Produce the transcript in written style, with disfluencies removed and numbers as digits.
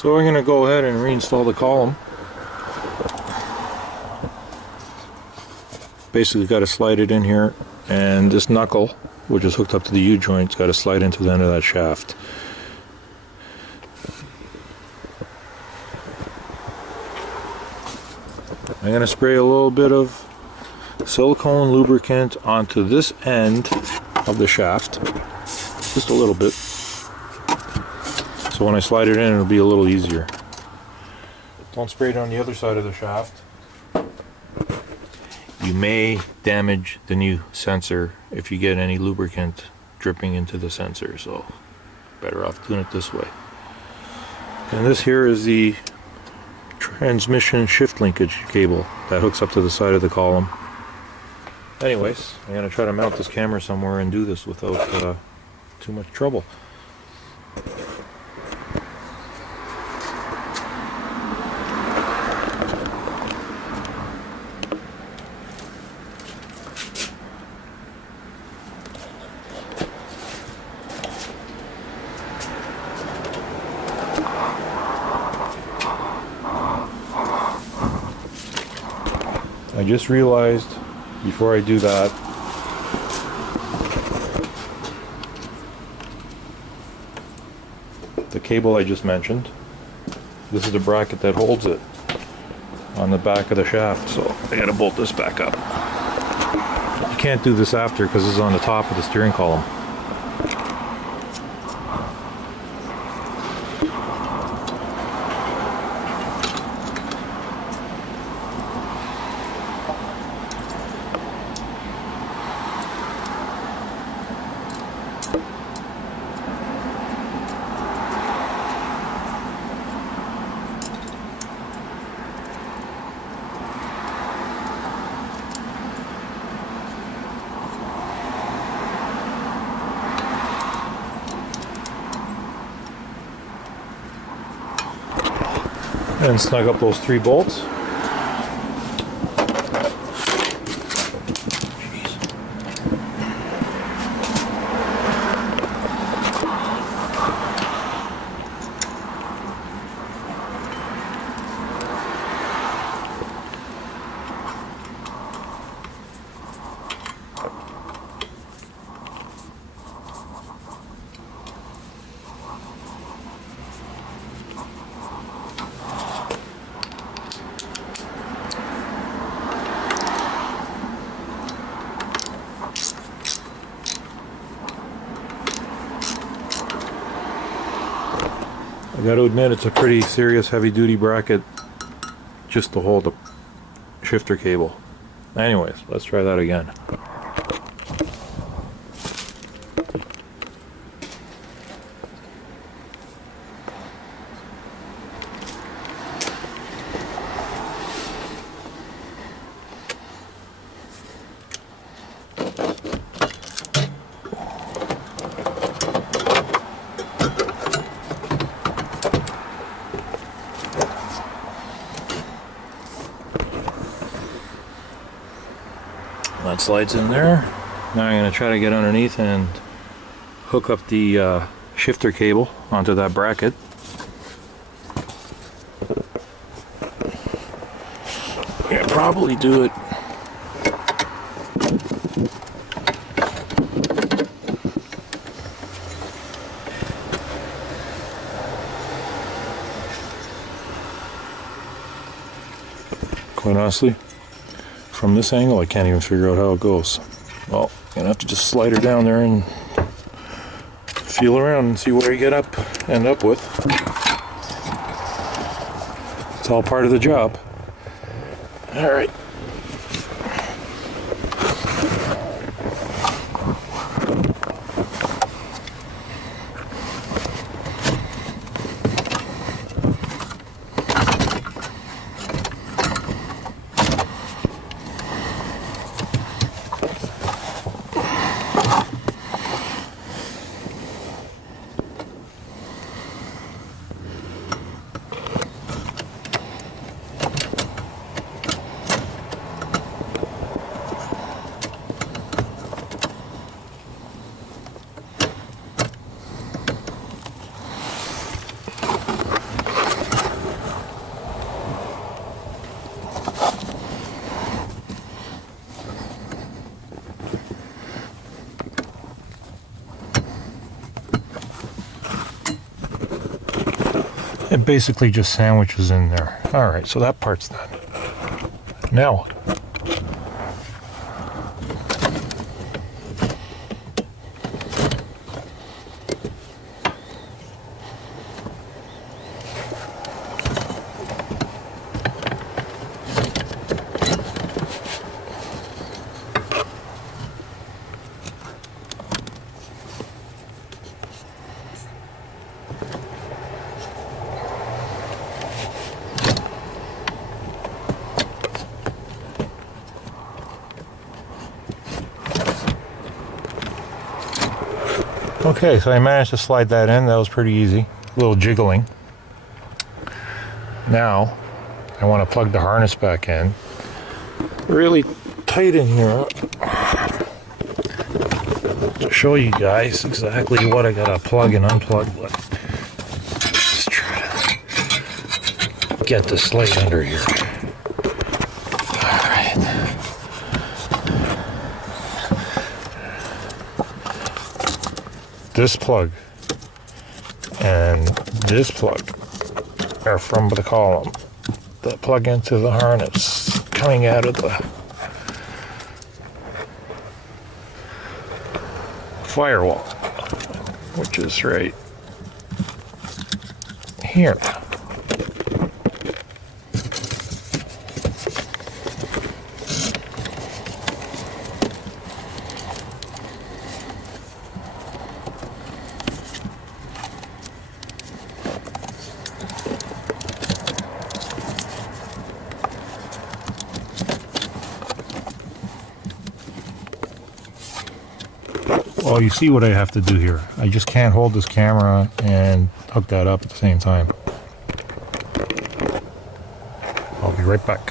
So we're going to go ahead and reinstall the column. Basically got to slide it in here, and this knuckle, which is hooked up to the U-joint, got to slide into the end of that shaft. I'm going to spray a little bit of silicone lubricant onto this end of the shaft, just a little bit, so when I slide it in it'll be a little easier. Don't spray it on the other side of the shaft. You may damage the new sensor if you get any lubricant dripping into the sensor, so better off doing it this way. And this here is the transmission shift linkage cable that hooks up to the side of the column. Anyways, I'm going to try to mount this camera somewhere and do this without too much trouble. I just realized before I do that, the cable I just mentioned, this is the bracket that holds it on the back of the shaft, so I gotta bolt this back up. You can't do this after because this is on the top of the steering column. And snug up those 3 bolts. I got to admit, it's a pretty serious heavy-duty bracket just to hold the shifter cable. Anyways, let's try that again. That slides in there. Now I'm going to try to get underneath and hook up the shifter cable onto that bracket. Yeah, probably do it. Quite honestly, from this angle I can't even figure out how it goes. Well, I'm gonna have to just slide her down there and feel around and see where you end up with. It's all part of the job. All right. It basically just sandwiches in there. Alright, so that part's done. Now, okay, so I managed to slide that in. That was pretty easy. A little jiggling. Now, I want to plug the harness back in. Really tight in here. To show you guys exactly what I gotta plug and unplug. Let's try to get the slate under here. Alright. This plug and this plug are from the column that plug into the harness coming out of the firewall, which is right here. Well, you see what I have to do here. I just can't hold this camera and hook that up at the same time. I'll be right back.